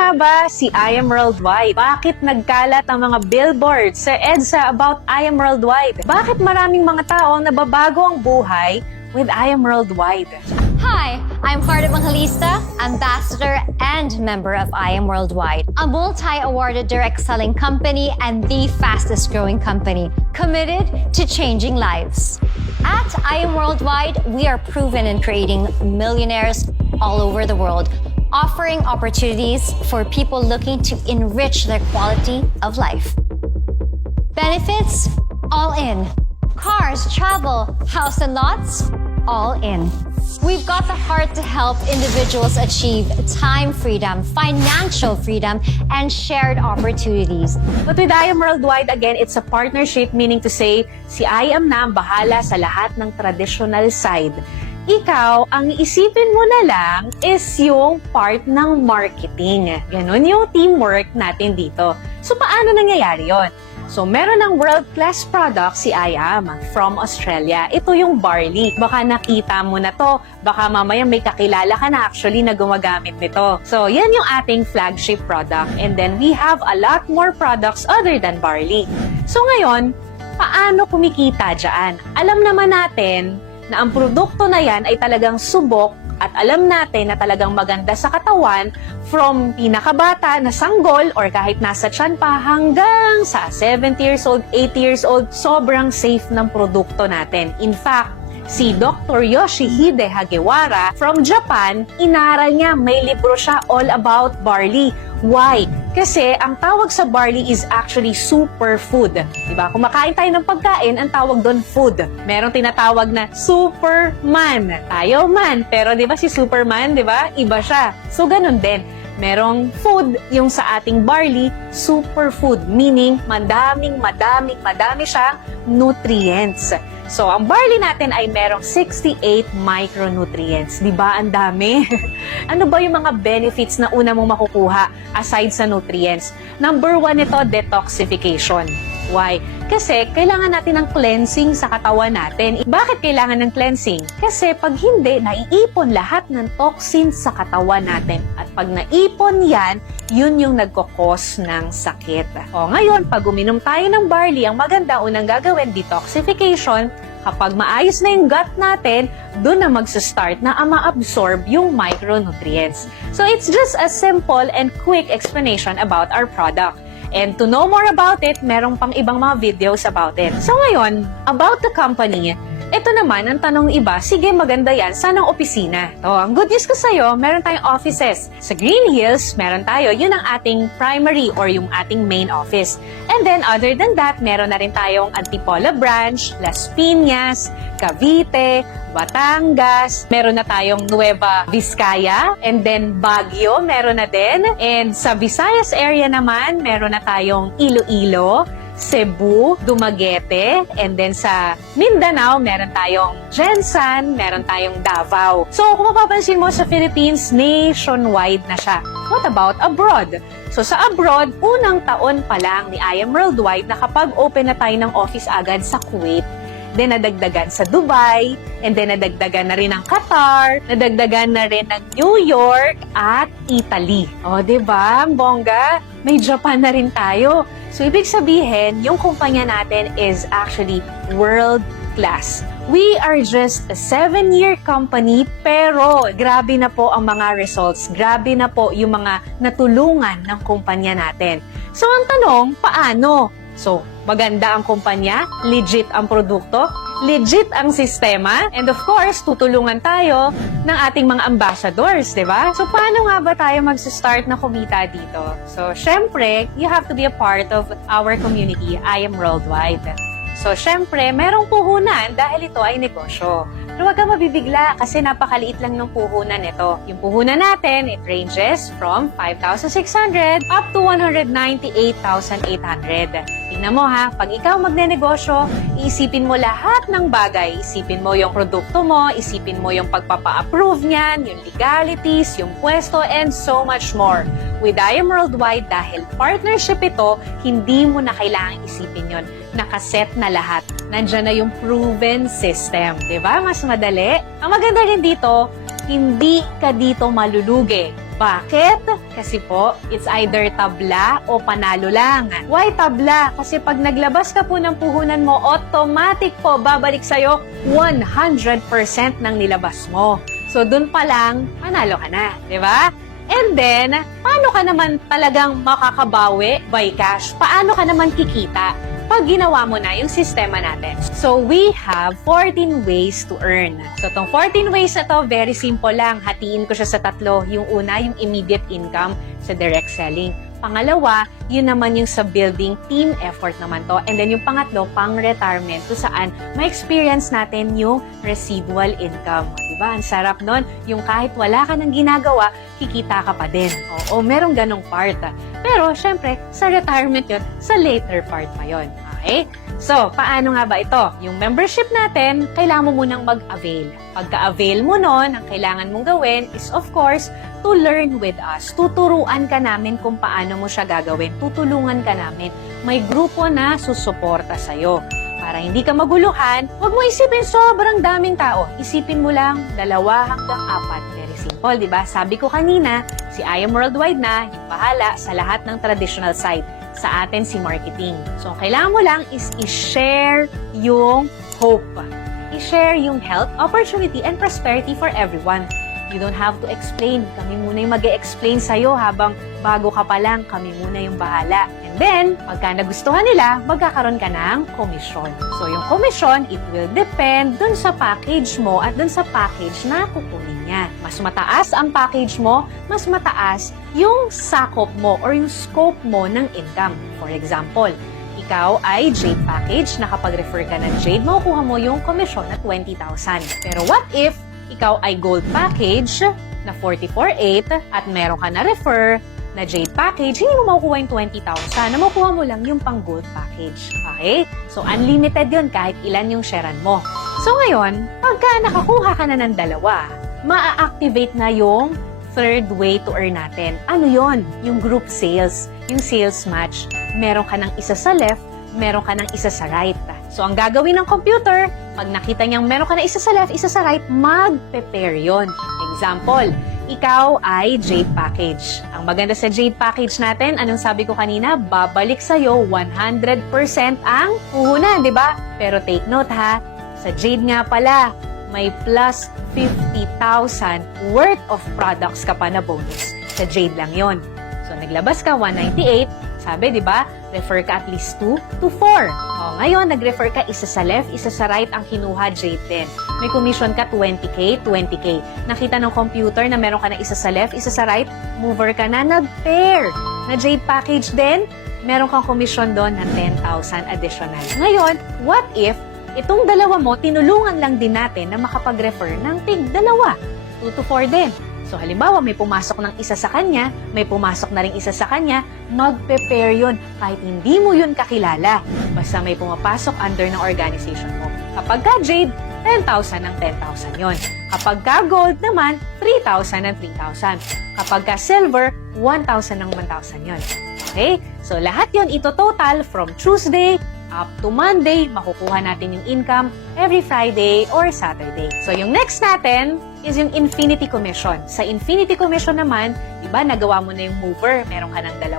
nga ba si I Am Worldwide? Bakit nagkalat ang mga billboards sa EDSA about I Am Worldwide? Bakit maraming mga tao nababago ang buhay with I Am Worldwide? Hi, I'm Heart Evangelista, ambassador and member of I Am Worldwide, a multi-awarded direct selling company and the fastest growing company committed to changing lives. At I Am Worldwide, we are proven in creating millionaires all over the world, offering opportunities for people looking to enrich their quality of life. Benefits, all in. Cars, travel, house and lots, all in. We've got the heart to help individuals achieve time freedom, financial freedom, and shared opportunities. But with I Am Worldwide, again, it's a partnership, meaning to say, si I Am na ang bahala sa lahat ng traditional side. Ikaw, ang isipin mo na lang is yung part ng marketing. Ganon yung teamwork natin dito. So, paano nangyayari yon? So, meron ng world-class product si I Am from Australia. Ito yung barley. Baka nakita mo na to. Baka mamaya may kakilala ka na actually na gumagamit nito. So, yan yung ating flagship product. And then, we have a lot more products other than barley. So, ngayon, paano kumikita dyan? Alam naman natin na ang produkto na yan ay talagang subok at alam natin na talagang maganda sa katawan from pinakabata na sanggol or kahit nasa tiyan pa hanggang sa 70 years old, 80 years old, sobrang safe ng produkto natin. In fact, si Dr. Yoshihide Hagiwara from Japan, inaral niya, may libro siya all about barley. Why? Kasi ang tawag sa barley is actually superfood. Diba? Kung makain tayo ng pagkain, ang tawag doon food. Merong tinatawag na Superman. Tayo man, pero diba si Superman, diba? Iba siya. So ganun din. Merong food, yung sa ating barley, superfood. Meaning, madami siyang nutrients. So, ang barley natin ay merong 68 micronutrients. Di ba? Ang dami. Ano ba yung mga benefits na una mong makukuha aside sa nutrients? Number 1 ito, detoxification. Why? Kasi kailangan natin ng cleansing sa katawan natin. Bakit kailangan ng cleansing? Kasi pag hindi, naiipon lahat ng toxins sa katawan natin. At pag naipon yan, yun yung nagkukos ng sakit. O ngayon, pag uminom tayo ng barley, ang maganda unang gagawin, detoxification. Kapag maayos na yung gut natin, doon na magsa-start na ma-absorb yung micronutrients. So it's just a simple and quick explanation about our product. And to know more about it, merong pang ibang mga videos about it. So ngayon, about the company, ito naman, ang tanong iba, sige maganda yan, saan ang opisina? So, ang good news ko sa'yo, meron tayong offices. Sa Green Hills, meron tayo, yun ang ating primary or yung ating main office. And then, other than that, meron na rin tayong Antipolo branch, Las Piñas, Cavite, Batangas, meron na tayong Nueva Vizcaya, and then Baguio, meron na din. And sa Visayas area naman, meron na tayong Iloilo, Cebu, Dumaguete, and then sa Mindanao, meron tayong Jensan, meron tayong Davao. So, kung mapapansin mo sa Philippines, nationwide na siya. What about abroad? So, sa abroad, unang taon pa lang ni I Am Worldwide nakapag-open na tayo ng office agad sa Kuwait. Then, nadagdagan sa Dubai, and then nadagdagan na rin ng Qatar, nadagdagan na rin ng New York at Italy. O, diba? Ang bongga, may Japan na rin tayo. So, ibig sabihin, yung kumpanya natin is actually world class. We are just a 7-year company, pero grabe na po ang mga results. Grabe na po yung mga natulungan ng kumpanya natin. So, ang tanong, paano? So, maganda ang kumpanya, legit ang produkto, legit ang sistema, and of course, tutulungan tayo ng ating mga ambassadors, di ba? So, paano nga ba tayo mag-start na kumita dito? So, syempre, you have to be a part of our community, I Am Worldwide. So, syempre, merong puhunan dahil ito ay negosyo. Pero huwag kang mabibigla kasi napakaliit lang ng puhunan ito. Yung puhunan natin, it ranges from 5,600 up to 198,800. Tingnan mo ha, pag ikaw magnenegosyo, iisipin mo lahat ng bagay. Isipin mo yung produkto mo, isipin mo yung pagpapa-approve niyan, yung legalities, yung pwesto, and so much more. With I Am Worldwide, dahil partnership ito, hindi mo na kailangang isipin yon. Nakaset na lahat. Nandiyan na yung proven system. Diba? Mas madali. Ang maganda rin dito, hindi ka dito malulugi. Bakit? Kasi po, it's either tabla o panalo lang. Why tabla? Kasi pag naglabas ka po ng puhunan mo, automatic po babalik sa'yo 100% ng nilabas mo. So, dun pa lang, panalo ka na. Di ba? And then, paano ka naman talagang makakabawi by cash? Paano ka naman kikita pag ginawa mo na yung sistema natin? So, we have 14 ways to earn. So, itong 14 ways na to, very simple lang. Hatiin ko siya sa tatlo. Yung una, yung immediate income sa direct selling. Pangalawa, yun naman yung sa building team effort naman to. And then yung pangatlo, pang-retirement, to saan ma-experience natin yung residual income. Diba? Ang sarap nun. Yung kahit wala ka nang ginagawa, kikita ka pa din. Oo, merong ganong part. Pero, syempre, sa retirement yun, sa later part pa yun. Okay? So, paano nga ba ito? Yung membership natin, kailangan mo munang mag-avail. Pagka-avail mo nun, ang kailangan mong gawin is, of course, to learn with us. Tuturuan ka namin kung paano mo siya gagawin. Tutulungan ka namin. May grupo na susuporta sa'yo. Para hindi ka maguluhan, huwag mo isipin sobrang daming tao. Isipin mo lang 2 hanggang 4. Very simple, di ba? Sabi ko kanina, si I Am Worldwide na yung bahala sa lahat ng traditional side. Sa atin, si marketing. So, ang kailangan mo lang is i-share yung hope. I-share yung health, opportunity, and prosperity for everyone. You don't have to explain. Kami muna yung mag-e-explain sa'yo habang bago ka pa lang, kami muna yung bahala. And then, pagka nagustuhan nila, magkakaroon ka ng komisyon. So, yung komisyon, it will depend dun sa package mo at dun sa package na kukunin niya. Mas mataas ang package mo, mas mataas yung sakop mo or yung scope mo ng income. For example, ikaw ay Jade package, nakapag-refer ka ng Jade, makukuha mo yung komisyon na 20,000. Pero what if ikaw ay gold package na 44,800 at meron ka na refer na Jade package, hindi mo makukuha yung 20,000. Na makukuha mo lang yung pang gold package. Okay? So, unlimited yun kahit ilan yung sharean mo. So, ngayon, pagka nakakuha ka na ng dalawa, maa-activate na yung third way to earn natin. Ano yon? Yung group sales. Yung sales match. Meron ka ng isa sa left, meron ka ng isa sa right. So, ang gagawin ng computer, pag nakita niyang meron ka na isa sa left, isa sa right, mag-prepare yun. Example, ikaw ay Jade package. Ang maganda sa Jade package natin, anong sabi ko kanina, babalik sa'yo 100% ang puhunan, di ba? Pero take note ha, sa Jade nga pala, may plus 50,000 worth of products ka pa na bonus. Sa Jade lang yon. So, naglabas ka 198, sabi, di ba, refer ka at least 2 to 4. O, ngayon, nag-refer ka isa sa left, isa sa right ang kinuha, Jade din. May commission ka 20K, 20K. Nakita ng computer na meron ka na isa sa left, isa sa right, mover ka na, nag-pair. Na Jade package din, meron kang commission doon ng 10,000 additional. Ngayon, what if itong dalawa mo, tinulungan lang din natin na makapag-refer ng tig-2 to 4 din. So, halimbawa, may pumasok ng isa sa kanya, may pumasok na rin isa sa kanya, mag-prepare yun kahit hindi mo yun kakilala. Basta may pumapasok under ng organization mo. Kapag ka Jade, 10,000 ng 10,000 yon. Kapag ka Gold naman, 3,000 ng 3,000. Kapag ka Silver, 1,000 ng 1,000 yon. Okay? So, lahat yon ito total from Tuesday up to Monday, makukuha natin yung income every Friday or Saturday. So, yung next natin is yung Infinity Commission. Sa Infinity Commission naman, diba, nagawa mo na yung mover, meron ka ng 2.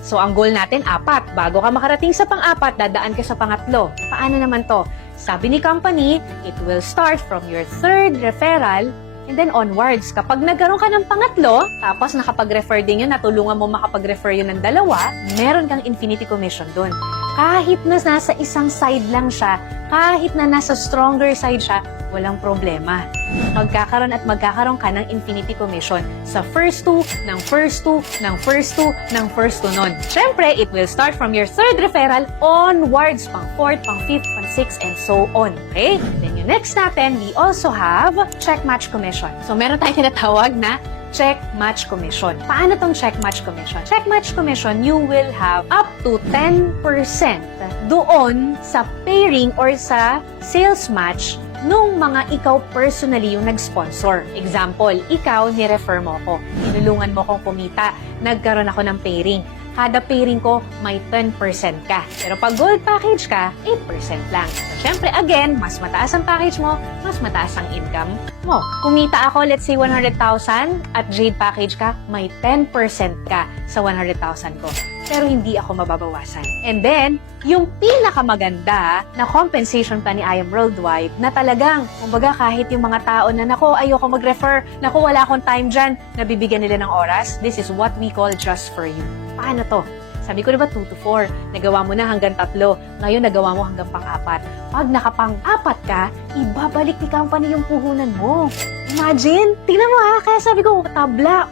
So, ang goal natin, 4. Bago ka makarating sa pang-4, dadaan ka sa pangatlo. Paano naman to? Sabi ni company, it will start from your 3rd referral and then onwards. Kapag nagkaroon ka ng pangatlo, tapos nakapag-refer din yun, natulungan mo makapag-refer yun ng 2, meron kang Infinity Commission dun. Kahit na nasa isang side lang siya, kahit na nasa stronger side siya, walang problema. Magkakaroon at magkakaroon ka ng Infinity Commission sa first 2, ng first 2, ng first 2, ng first 2 nun. Siyempre, it will start from your 3rd referral onwards, pang 4th, pang 5th, pang 6th, and so on. Okay? Then yung next natin, we also have Check Match Commission. So, meron tayong tinatawag na Check Match Commission. Paano tong Check Match Commission? Check Match Commission, you will have up to 10% doon sa pairing or sa sales match nung mga ikaw personally yung nag-sponsor. Example, ikaw, ni-refer mo ko. Tinulungan mo kong kumita. Nagkaroon ako ng pairing. kada pairing ko may 10% ka. Pero pag gold package ka, 8% lang. So, syempre, again, mas mataas ang package mo, mas mataas ang income mo. Kumita ako, let's say 100,000 at jade package ka, may 10% ka sa 100,000 ko. Pero hindi ako mababawasan. And then, yung pinakamaganda na compensation pa ni I Am Worldwide na talagang, kumbaga kahit yung mga tao na, nako, ayoko mag-refer, nako, wala akong time dyan, nabibigyan nila ng oras, this is what we call just for you. Paano to? Sabi ko diba 2 to 4, nagawa mo na hanggang 3, ngayon nagawa mo hanggang pang-4. Pag nakapang-4 ka, ibabalik ni company yung puhunan mo. Imagine, tingnan mo ha, kaya sabi ko, tabla,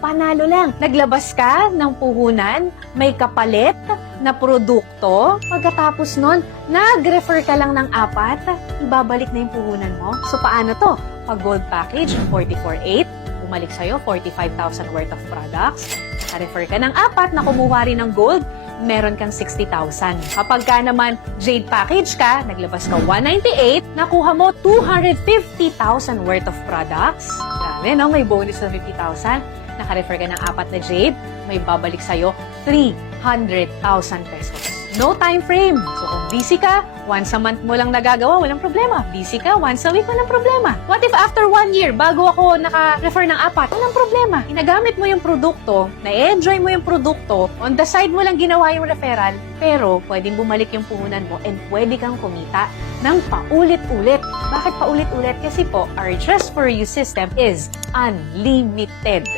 panalo lang. Naglabas ka ng puhunan, may kapalit na produkto, pagkatapos nun, nag-refer ka lang ng 4, ibabalik na yung puhunan mo. So paano to? Pag gold package, 44,800, bumalik sa'yo 45,000 worth of products. Naka-refer ka ng 4 na kumuha rin ng gold, meron kang 60,000. Kapag ka naman jade package ka, naglabas ka 198, nakuha mo 250,000 worth of products. Grabe, no? May bonus na 50,000. Naka-refer ka ng 4 na jade, may babalik sa'yo 300,000 pesos. No time frame. So kung busy ka, once a month mo lang nagagawa, walang problema. Busy ka, once a week, walang problema. What if after 1 year, bago ako naka-refer ng 4, walang problema. Inagamit mo yung produkto, na-enjoy mo yung produkto, on the side mo lang ginawa yung referral, pero pwedeng bumalik yung puhunan mo and pwede kang kumita ng paulit-ulit. Bakit paulit-ulit? Kasi po, our Just For You system is unlimited.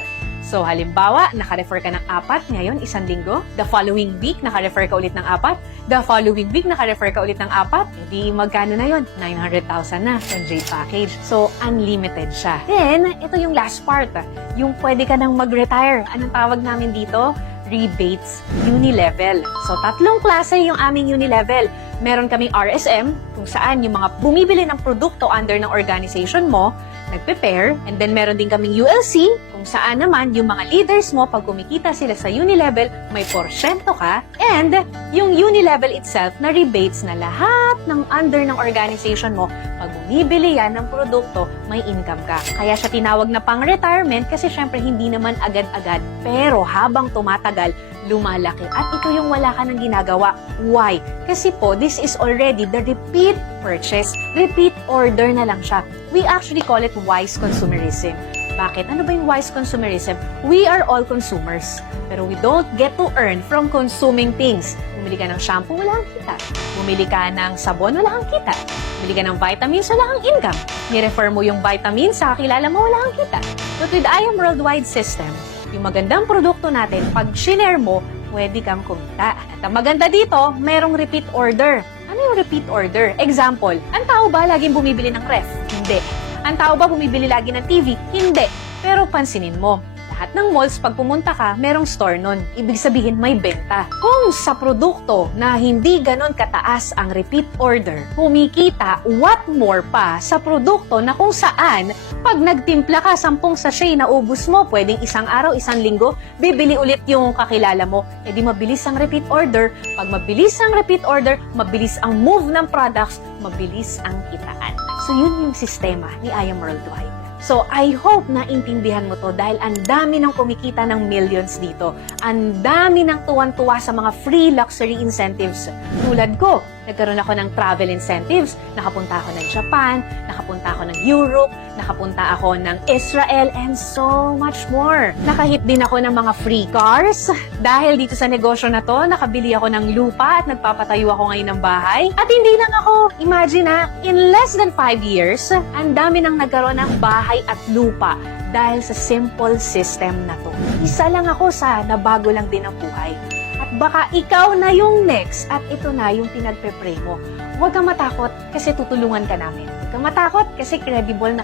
So, halimbawa, naka-refer ka ng 4 ngayon, 1 linggo. The following week, naka-refer ka ulit ng 4. The following week, naka-refer ka ulit ng 4. Hindi magkano na yun? 900,000 na yung jade package. So, unlimited siya. Then, ito yung last part. Yung pwede ka nang mag-retire. Anong tawag namin dito? Rebates Unilevel. So, 3 klase yung aming Unilevel. Meron kaming RSM, kung saan yung mga bumibili ng produkto under ng organization mo, nagpe-pair. And then meron din kaming ULC, kung saan naman yung mga leaders mo, pag kumikita sila sa Unilevel, may porsyento ka. And yung Unilevel itself na rebates na lahat ng under ng organization mo, pag bumibili yan ng produkto, may income ka. Kaya siya tinawag na pang-retirement kasi syempre hindi naman agad-agad. Pero habang tumatagal, lumalaki. At ito yung wala ka nang ginagawa. Why? Kasi po, this is already the repeat purchase. Repeat order na lang siya. We actually call it wise consumerism. Bakit? Ano ba yung wise consumerism? We are all consumers. Pero we don't get to earn from consuming things. Bumili ka ng shampoo, wala kang kita. Bumili ka ng sabon, wala kang kita. Bumili ka ng vitamins, wala kang income. Ni-refer mo yung vitamins sa kakilala mo, wala kang kita. But with I Am Worldwide system, yung magandang produkto natin, pag shinare mo, pwede kang kumita. At ang maganda dito, merong repeat order. Ano yung repeat order? Example, ang tao ba laging bumibili ng ref? Hindi. Ang tao ba bumibili lagi ng TV? Hindi. Pero pansinin mo, lahat ng malls, pag pumunta ka, merong store nun. Ibig sabihin, may benta. Kung sa produkto na hindi ganon kataas ang repeat order, kumikita, what more pa sa produkto na kung saan, pag nagtimpla ka, 10 sachet na ubus mo, pwedeng 1 araw, 1 linggo, bibili ulit yung kakilala mo. E di mabilis ang repeat order. Pag mabilis ang repeat order, mabilis ang move ng products, mabilis ang kitaan. So yun yung sistema ni I Am Worldwide. So, I hope na intindihan mo to dahil ang dami ng kumikita ng millions dito. Ang dami ng tuwan-tuwa sa mga free luxury incentives. Tulad ko, nagkaroon ako ng travel incentives. Nakapunta ako ng Japan, nakapunta ako ng Europe, nakapunta ako ng Israel, and so much more. Nakahit din ako ng mga free cars. Dahil dito sa negosyo na to, nakabili ako ng lupa at nagpapatayo ako ngayon ng bahay. At hindi lang ako, imagine ha, in less than 5 years, ang dami nang nagkaroon ng bahay at lupa dahil sa simple system na to. Isa lang ako sa nabago lang din ang buhay. At baka ikaw na yung next at ito na yung pinagpe-pray mo. Huwag kang matakot kasi tutulungan ka namin. Huwag kang matakot kasi credible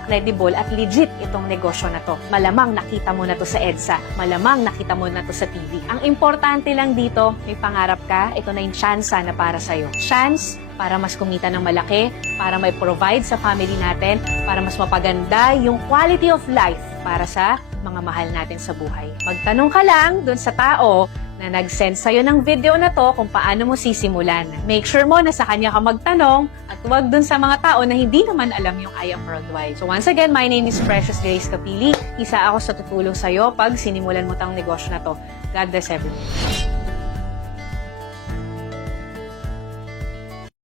at legit itong negosyo na to. Malamang nakita mo na to sa EDSA. Malamang nakita mo na to sa TV. Ang importante lang dito, may pangarap ka, ito na yung chance na para sa'yo. Chance para mas kumita ng malaki, para may provide sa family natin, para mas mapaganda yung quality of life para sa mga mahal natin sa buhay. Magtanong ka lang dun sa tao na nag-send sa'yo ng video na to kung paano mo sisimulan. Make sure mo na sa kanya ka magtanong at huwag dun sa mga tao na hindi naman alam yung I Am Worldwide. So once again, my name is Precious Grace Capili. Isa ako sa tutulong sa'yo pag sinimulan mo tang negosyo na to. God bless everyone.